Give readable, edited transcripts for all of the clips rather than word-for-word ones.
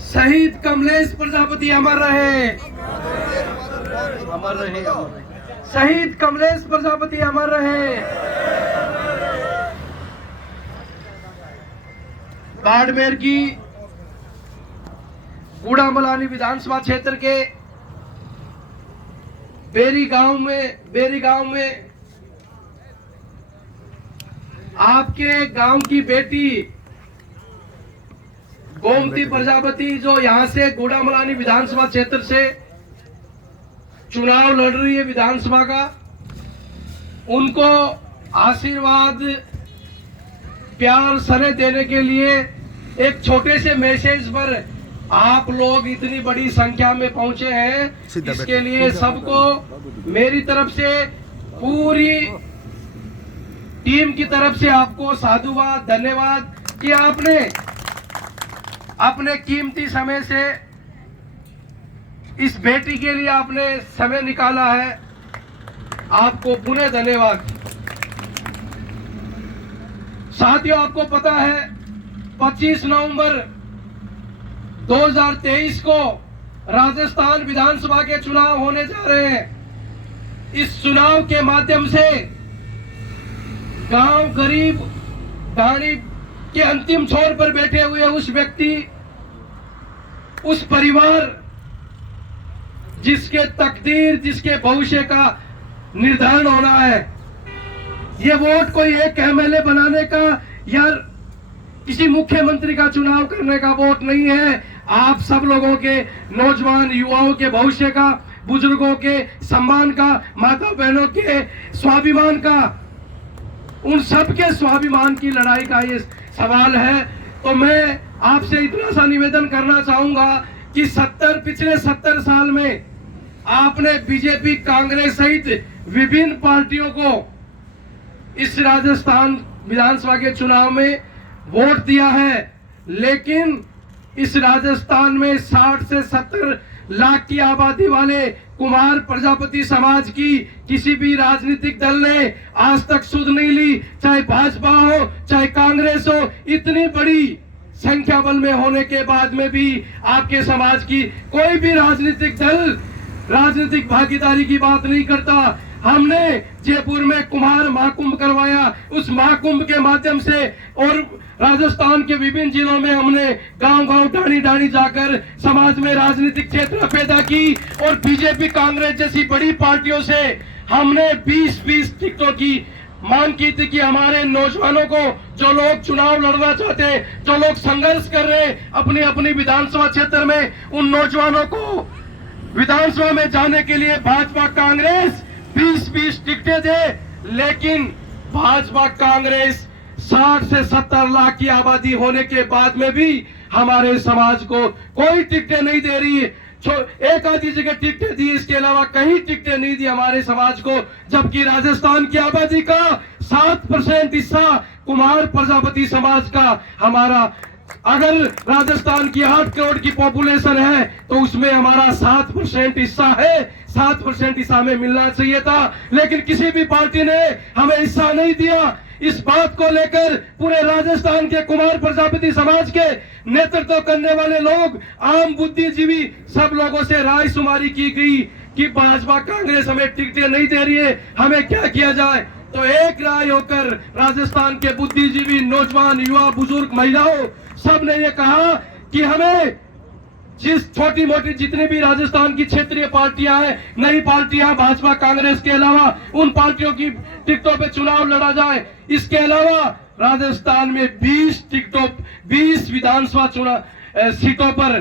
शहीद कमलेश प्रजापति अमर रहे, अमर रहे। शहीद कमलेश प्रजापति अमर रहे। बाड़मेर की कूड़ामलानी विधानसभा क्षेत्र के बेरी गांव में आपके गांव की बेटी गोमती प्रजापति जो यहां से कूड़ामलानी विधानसभा क्षेत्र से चुनाव लड़ रही है विधानसभा का, उनको आशीर्वाद प्यार स्नेह देने के लिए एक छोटे से मैसेज पर आप लोग इतनी बड़ी संख्या में पहुंचे हैं। इसके लिए सबको मेरी तरफ से, पूरी टीम की तरफ से आपको साधुवाद, धन्यवाद कि आपने अपने कीमती समय से इस बेटी के लिए आपने समय निकाला है। आपको पुनः धन्यवाद। साथियों, आपको पता है 25 नवंबर 2023 को राजस्थान विधानसभा के चुनाव होने जा रहे हैं। इस चुनाव के माध्यम से गांव गरीब गाड़ी के अंतिम छोर पर बैठे हुए उस व्यक्ति, उस परिवार जिसके तकदीर, जिसके भविष्य का निर्धारण होना है। ये वोट कोई एक एमएलए बनाने का या किसी मुख्यमंत्री का चुनाव करने का वोट नहीं है। आप सब लोगों के, नौजवान युवाओं के भविष्य का, बुजुर्गों के सम्मान का, माता बहनों के स्वाभिमान का, उन सबके स्वाभिमान की लड़ाई का ये सवाल है। तो मैं आपसे इतना सा निवेदन करना चाहूंगा कि पिछले 70 साल में आपने बीजेपी, कांग्रेस सहित विभिन्न पार्टियों को इस राजस्थान विधानसभा के चुनाव में वोट दिया है, लेकिन इस राजस्थान में 60 से 70 लाख की आबादी वाले कुमार प्रजापति समाज की किसी भी राजनीतिक दल ने आज तक सुध नहीं ली। चाहे भाजपा हो, चाहे कांग्रेस हो, इतनी बड़ी संख्या बल में होने के बाद में भी आपके समाज की कोई भी राजनीतिक दल राजनीतिक भागीदारी की बात नहीं करता। हमने जयपुर में कुमार महाकुंभ करवाया। उस महाकुंभ के माध्यम से और राजस्थान के विभिन्न जिलों में हमने गांव-गांव, डाणी-डाणी जाकर समाज में राजनीतिक चेतना पैदा की और बीजेपी, कांग्रेस जैसी बड़ी पार्टियों से हमने 20-20 टिकटों की मांग की थी कि हमारे नौजवानों को, जो लोग चुनाव लड़ना चाहते हैं, जो लोग संघर्ष कर रहे हैं अपनी अपनी विधानसभा क्षेत्र में, उन नौजवानों को विधानसभा में जाने के लिए भाजपा, कांग्रेस 20-20 टिकटें दे। लेकिन भाजपा, कांग्रेस 60 से 70 लाख की आबादी होने के बाद में भी हमारे समाज को कोई टिकटें नहीं दे रही है। एक आधी जगह टिकटें दी, इसके अलावा कहीं टिकटें नहीं दी हमारे समाज को, जबकि राजस्थान की आबादी का 7% हिस्सा कुमार प्रजापति समाज का हमारा, अगर राजस्थान की 8 करोड़ की पॉपुलेशन है तो उसमें हमारा 7% हिस्सा है। 7% हिस्सा हमें मिलना चाहिए था, लेकिन किसी भी पार्टी ने हमें हिस्सा नहीं दिया। इस बात को लेकर पूरे राजस्थान के कुमार प्रजापति समाज के नेतृत्व करने वाले लोग, आम बुद्धिजीवी, सब लोगों से राय शुमारी की गई कि भाजपा, कांग्रेस हमें टिकटें नहीं दे रही है, हमें क्या किया जाए। तो एक राय होकर राजस्थान के बुद्धिजीवी, नौजवान, युवा, बुजुर्ग, महिलाओं, सब ने ये कहा कि हमें जिस छोटी मोटी जितनी भी राजस्थान की क्षेत्रीय पार्टियां हैं, नई पार्टियां भाजपा, कांग्रेस के अलावा, उन पार्टियों की टिकटों पे चुनाव लड़ा जाए। इसके अलावा राजस्थान में 20 विधानसभा चुनाव सीटों पर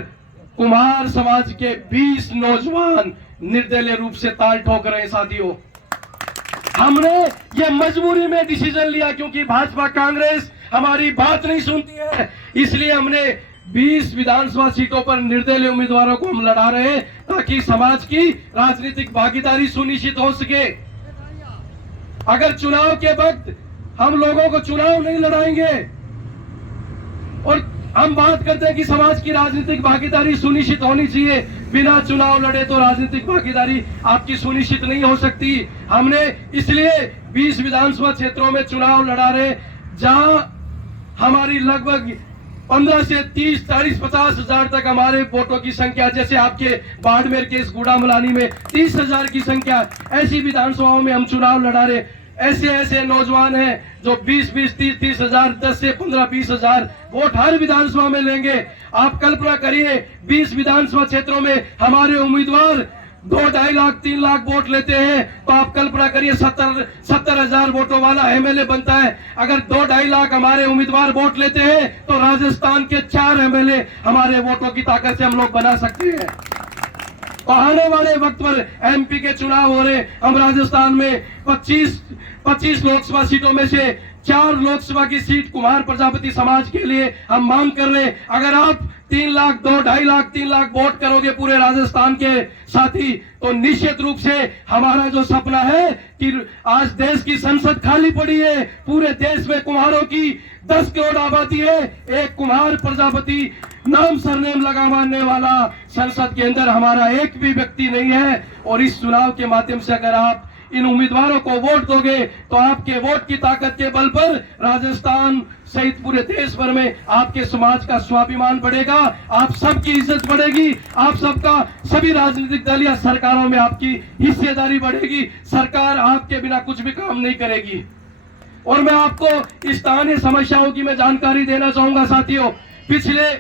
कुमार समाज के 20 नौजवान निर्दलीय रूप से ताल ठोक रहे हैं। साथियों, हमने ये मजबूरी में डिसीजन लिया क्योंकि भाजपा, कांग्रेस हमारी बात नहीं सुनती है, इसलिए हमने 20 विधानसभा सीटों पर निर्दलीय उम्मीदवारों को हम लड़ा रहे हैं ताकि समाज की राजनीतिक भागीदारी सुनिश्चित हो सके। अगर चुनाव के वक्त हम लोगों को चुनाव नहीं लड़ाएंगे और हम बात करते हैं कि समाज की राजनीतिक भागीदारी सुनिश्चित होनी चाहिए, बिना चुनाव लड़े तो राजनीतिक भागीदारी आपकी सुनिश्चित नहीं हो सकती। हमने इसलिए 20 विधानसभा क्षेत्रों में चुनाव लड़ा रहे जहां हमारी लगभग 15 से 30, 40, 50 हजार तक हमारे वोटों की संख्या, जैसे आपके बाड़मेर के इस गुड़ामलानी में 30,000 की संख्या, ऐसी विधानसभाओं में हम चुनाव लड़ा रहे। ऐसे ऐसे नौजवान हैं जो 20-20, 30-30 हजार, 10 से 15-20 हजार वोट हर विधानसभा में लेंगे। आप कल्पना करिए 20 विधानसभा क्षेत्रों में हमारे उम्मीदवार 2-2.5 लाख 3 लाख वोट लेते हैं, तो आप कल्पना करिए 70 हजार वोटों वाला एमएलए बनता है। अगर 2-2.5 लाख हमारे उम्मीदवार वोट लेते हैं तो राजस्थान के 4 एमएलए हमारे वोटों की ताकत से हम लोग बना सकते हैं। तो आने वाले वक्त पर एमपी के चुनाव हो रहे, हम राजस्थान में 25 लोकसभा सीटों में से 4 लोकसभा की सीट कुमार प्रजापति समाज के लिए हम मांग कर रहे हैं। अगर आप 3 लाख 2-2.5 लाख 3 लाख वोट करोगे पूरे राजस्थान के साथी, तो निश्चित रूप से हमारा जो सपना है कि आज देश की संसद खाली पड़ी है, पूरे देश में कुम्हारों की 10 करोड़ आबादी है, एक कुम्हार प्रजापति नाम सरनेम लगा मानने वाला संसद के अंदर हमारा एक भी व्यक्ति नहीं है। और इस चुनाव के माध्यम से अगर आप इन उम्मीदवारों को वोट दोगे तो आपके वोट की ताकत के बल पर राजस्थान सहित पूरे देश भर में आपके समाज का स्वाभिमान बढ़ेगा, आप सबकी इज्जत बढ़ेगी, आप सबका सभी राजनीतिक दल या सरकारों में आपकी हिस्सेदारी बढ़ेगी। सरकार आपके बिना कुछ भी काम नहीं करेगी। और मैं आपको स्थानीय समस्याओं की मैं जानकारी देना चाहूंगा साथियों। पिछले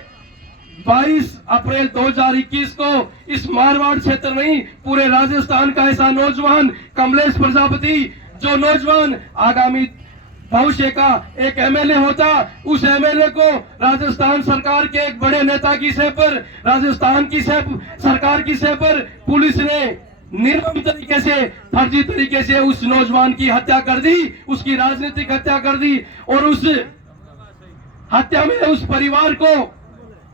22 अप्रैल 2021 को इस मारवाड़ क्षेत्र नहीं, पूरे राजस्थान का ऐसा नौजवान कमलेश प्रजापति, जो नौजवान आगामी भविष्य का एक एमएलए होता, उस एमएलए को राजस्थान सरकार के एक बड़े नेता की सह पर, राजस्थान की सरकार की सह पर पुलिस ने निर्मम तरीके से, फर्जी तरीके से उस नौजवान की हत्या कर दी, उसकी राजनीतिक हत्या कर दी। और उस हत्या में उस परिवार को,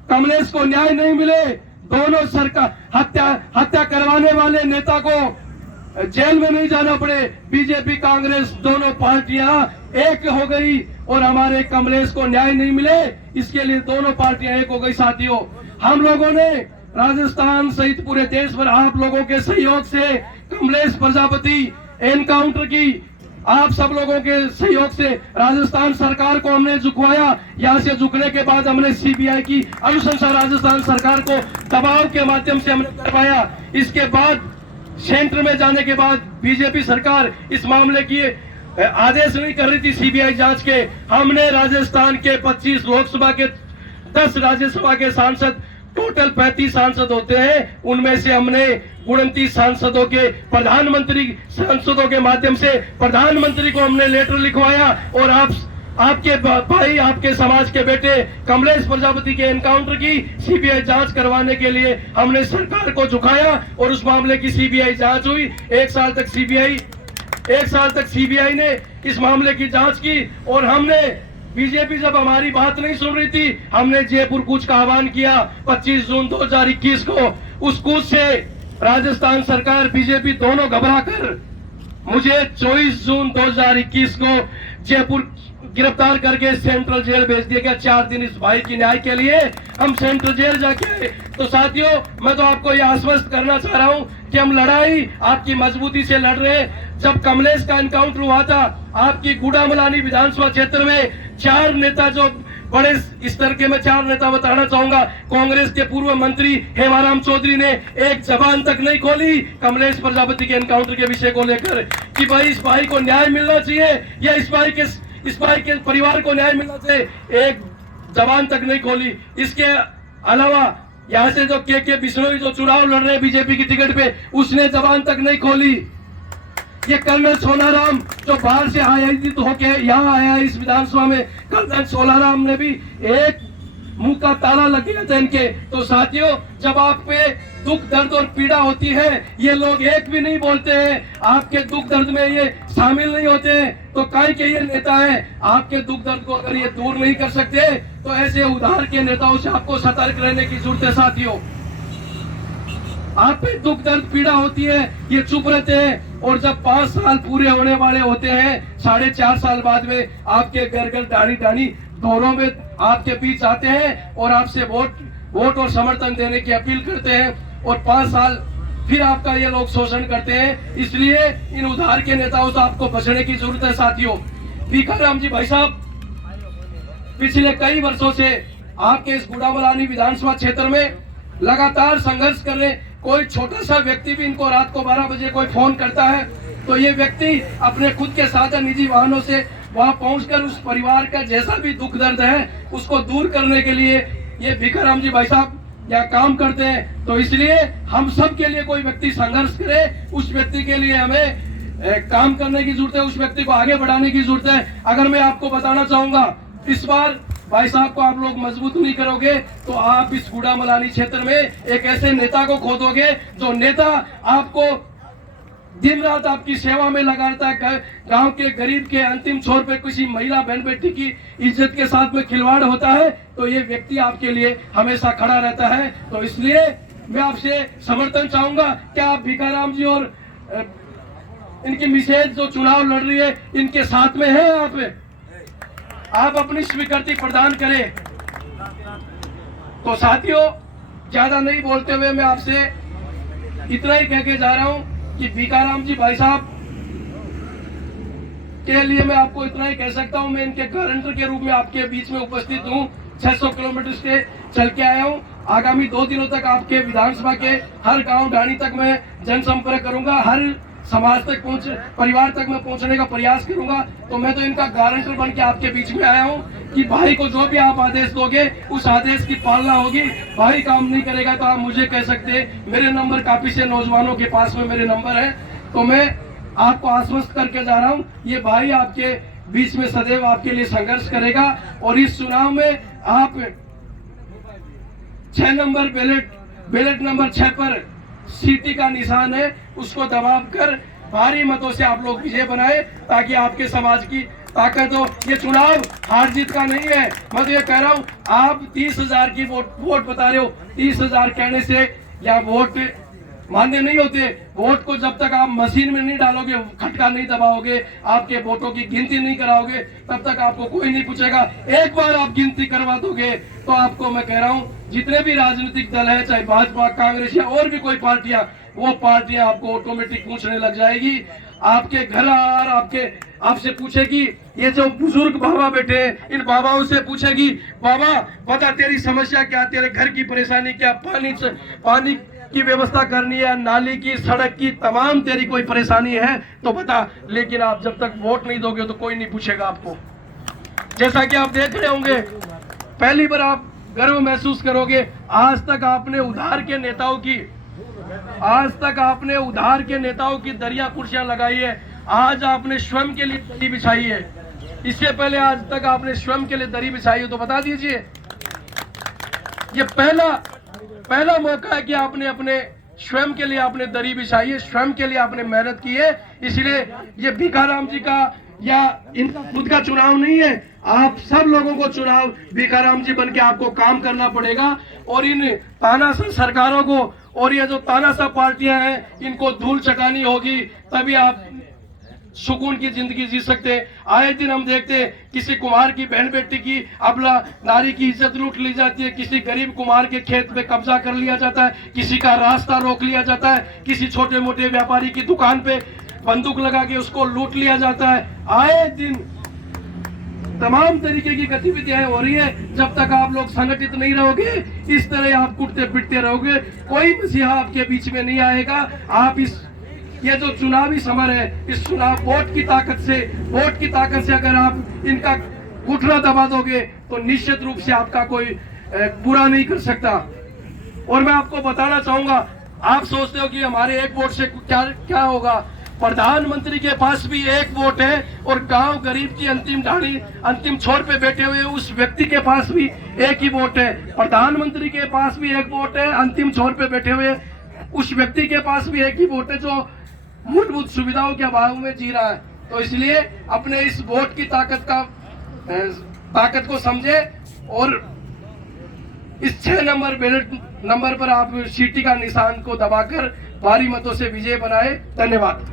कमलेश को न्याय नहीं मिले। दोनों सरकार हत्या करवाने वाले नेता को जेल में नहीं जाना पड़े। बीजेपी कांग्रेस दोनों पार्टियां एक हो गई और हमारे कमलेश को न्याय नहीं मिले, इसके लिए दोनों पार्टियां एक हो गई। साथियों, हम लोगों ने राजस्थान सहित पूरे देश भर आप लोगों के सहयोग से कमलेश प्रजापति एनकाउंटर की, आप सब लोगों के सहयोग से राजस्थान सरकार को हमने झुकवाया। यहाँ से झुकने के बाद हमने सीबीआई की अनुशंसा राजस्थान सरकार को दबाव के माध्यम से हमने करवाया। इसके बाद सेंटर में जाने के बाद बीजेपी सरकार इस मामले की आदेश नहीं कर रही थी सीबीआई जांच के। हमने राजस्थान के 25 लोकसभा के 10 राज्यसभा के सांसद, टोटल 35 सांसद होते हैं, उनमें से हमने 29 सांसदों के प्रधानमंत्री सांसदों के माध्यम से प्रधानमंत्री को हमने लेटर लिखवाया और आपके भाई, आपके समाज के बेटे कमलेश प्रजापति के एनकाउंटर की सीबीआई जांच करवाने के लिए हमने सरकार को झुकाया और उस मामले की सीबीआई जांच हुई। 1 साल तक सीबीआई ने इस मामले की जांच की और हमने, बीजेपी जब हमारी बात नहीं सुन रही थी, हमने जयपुर कूच का आह्वान किया 25 जून 2021 को। उस कूच से राजस्थान सरकार, बीजेपी दोनों घबराकर मुझे 24 जून 2021 को जयपुर गिरफ्तार करके सेंट्रल जेल भेज दिया गया। 4 दिन इस भाई की न्याय के लिए हम सेंट्रल जेल जाके आए। तो साथियों, मैं तो आपको यह आश्वस्त करना चाह रहा हूं कि हम लड़ाई आपकी मजबूती से लड़ रहे हैं। जब कमलेश का एनकाउंटर हुआ था, आपकी गुड़ामलानी विधानसभा क्षेत्र में 4 नेता, जो बड़े स्तर के मैं 4 नेता बताना चाहूंगा, कांग्रेस के पूर्व मंत्री हेमाराम चौधरी ने एक जबान तक नहीं खोली कमलेश प्रजापति के एनकाउंटर के विषय को लेकर कि भाई इस भाई को न्याय मिलना चाहिए या इस भाई के परिवार को न्याय मिलना चाहिए। एक जबान तक नहीं खोली। इसके अलावा यहाँ से जो के बिश्नोई जो चुनाव लड़ रहे हैं बीजेपी की टिकट पे, उसने जबान तक नहीं खोली। ये कर्नल सोनाराम जो बाहर से आयोजित होके यहाँ आया इस विधानसभा में, कर्नल सोनाराम ने भी एक मुंह का ताला लग गया था इनके। तो साथियों, जब आप पे दुख दर्द और पीड़ा होती है, ये लोग एक भी नहीं बोलते हैं, आपके दुख दर्द में ये शामिल नहीं होते हैं, तो काहे के ये नेता है, आपके दुख दर्द को अगर ये दूर नहीं कर सकते तो ऐसे उधार के नेताओं से आपको सतर्क रहने की जरूरत है। साथियों, आप पे दुख दर्द पीड़ा होती है, ये चुप रहते हैं, और जब 5 साल पूरे होने वाले होते हैं, 4.5 साल बाद में आपके घर घर दानी दौरों में आपके बीच आते हैं और आपसे वोट और समर्थन देने की अपील करते हैं, और 5 साल फिर आपका ये लोग शोषण करते हैं। इसलिए इन उधार के नेताओं से आपको बचने की जरूरत है। साथियों, भीखाराम जी भाई साहब पिछले कई वर्षों से आपके इस गुड़ामलानी विधानसभा क्षेत्र में लगातार संघर्ष कर रहे। कोई छोटा सा व्यक्ति भी इनको रात को 12 बजे कोई फोन करता है तो ये व्यक्ति अपने खुद के साधन निजी वाहनों से वहां पहुंचकर उस परिवार का जैसा भी दुख दर्द है उसको दूर करने के लिए ये भिखाराम जी भाई साहब यहाँ काम करते हैं। तो इसलिए हम सब के लिए कोई व्यक्ति संघर्ष करे, उस व्यक्ति के लिए हमें काम करने की जरूरत है, उस व्यक्ति को आगे बढ़ाने की जरूरत है। अगर मैं आपको बताना चाहूंगा, इस बार भाई साहब को आप लोग मजबूत नहीं करोगे तो आप इस गुड़ामलानी क्षेत्र में एक ऐसे नेता को खो दोगे जो नेता आपको दिन रात आपकी सेवा में लगा रहता है। गांव के गरीब के अंतिम छोर पे किसी महिला बहन बेटी की इज्जत के साथ में खिलवाड़ होता है तो ये व्यक्ति आपके लिए हमेशा खड़ा रहता है। तो इसलिए मैं आपसे समर्थन चाहूंगा, क्या आप भिखाराम जी और इनकी मिसेज जो चुनाव लड़ रही है इनके साथ में है? आप अपनी स्वीकृति प्रदान करें। तो साथियों, ज्यादा नहीं बोलते हुए मैं आपसे इतना ही कह के जा रहा हूं कि भिखाराम जी भाई साहब के लिए मैं आपको इतना ही कह सकता हूं, मैं इनके गारंटर के रूप में आपके बीच में उपस्थित हूं। 600 किलोमीटर से चल के आया हूं। आगामी 2 दिनों तक आपके विधानसभा के हर गांव ढाणी तक मैं जनसंपर्क करूंगा, हर समाज तक परिवार तक मैं पहुंचने का प्रयास करूंगा। तो मैं तो इनका गारंटर बन के आपके बीच में आया हूं कि भाई को जो भी आप आदेश दोगे उस आदेश की पालना होगी। भाई काम नहीं करेगा तो आप मुझे कह सकते हैं। मेरे नंबर काफी से नौजवानों के पास में मेरे नंबर है। तो मैं आपको आश्वस्त करके जा रहा हूं, ये भाई आपके बीच में सदैव आपके लिए संघर्ष करेगा। और इस चुनाव में आप 6 नंबर बैलेट नंबर 6 पर सीटी का निशान है, उसको दबाकर भारी मतों से आप लोग विजय बनाए ताकि आपके समाज की ताकत हो। ये चुनाव हार जीत का नहीं है। मैं तो ये कह रहा हूं, आप 30,000 की वोट बता रहे हो। 30,000 कहने से या वोट मान्य नहीं होते। वोट को जब तक आप मशीन में नहीं डालोगे, खटका नहीं दबाओगे, आपके वोटों की गिनती नहीं कराओगे, तब तक आपको कोई नहीं पूछेगा। एक बार आप गिनती करवा दोगे तो आपको मैं कह रहा हूं, जितने भी राजनीतिक दल है, चाहे भाजपा, कांग्रेस या और भी कोई पार्टियां, वो पार्टियां आपको ऑटोमेटिक पूछने लग जाएगी। आपके घर और आपसे पूछेगी, ये जो बुजुर्ग बाबा बैठे हैं इन बाबाओं से पूछेगी, बाबा बता तेरी समस्या क्या, तेरे घर की परेशानी क्या, पानी की व्यवस्था करनी है, नाली की, सड़क की, तमाम तेरी कोई परेशानी है तो बता। लेकिन आप जब तक वोट नहीं दोगे तो कोई नहीं पूछेगा आपको। जैसा कि आप देख रहे होंगे, पहली बार आप गर्व महसूस करोगे। आज तक आपने उधार के नेताओं की दरिया कुर्सियां लगाई है। आज आपने स्वयं के लिए दरी बिछाई है। इससे पहले आज तक आपने स्वयं के लिए दरी बिछाई है तो बता दीजिए। ये पहला मौका है कि आपने अपने स्वयं के लिए आपने दरी बिछाई है, स्वयं के लिए आपने मेहनत की है। इसलिए ये भिखाराम जी का या इनका खुद का चुनाव नहीं है। आप सब लोगों को चुनाव भिखाराम जी बन के आपको काम करना पड़ेगा। और इन तानाशाह सरकारों को और ये जो तानाशाह पार्टियां हैं इनको धूल चटानी होगी, तभी आप सुकून की जिंदगी जी सकते हैं। आए दिन हम देखते हैं किसी कुम्हार की बहन बेटी की अबला नारी की इज्जत लूट ली जाती है, किसी गरीब कुम्हार के खेत पे कब्जा कर लिया जाता है, किसी का रास्ता रोक लिया जाता है, किसी छोटे मोटे व्यापारी की दुकान पे बंदूक लगा के उसको लूट लिया जाता है। आए दिन तमाम तरीके की गतिविधियां हो रही है। जब तक आप लोग संगठित नहीं रहोगे, इस तरह आप कुटते पिटते रहोगे, कोई मसीहा आपके बीच में नहीं आएगा। आप ये जो चुनावी समर है, इस चुनाव वोट की ताकत से अगर आप इनका घुटना दबा दोगे तो निश्चित रूप से आपका कोई बुरा नहीं कर सकता। और मैं आपको बताना चाहूंगा, आप सोचते हो कि हमारे एक वोट से क्या होगा। प्रधानमंत्री के पास भी एक वोट है और गांव गरीब की अंतिम छोर पे बैठे हुए उस व्यक्ति के पास भी एक ही वोट है। प्रधानमंत्री के पास भी एक वोट है, अंतिम छोर पे बैठे हुए उस व्यक्ति के पास भी एक ही वोट है जो मूलभूत सुविधाओं के अभाव में जी रहा है। तो इसलिए अपने इस वोट की ताकत को समझे और इस 6 नंबर बैलेट नंबर पर आप सीटी का निशान को दबाकर भारी मतों से विजय बनाए। धन्यवाद।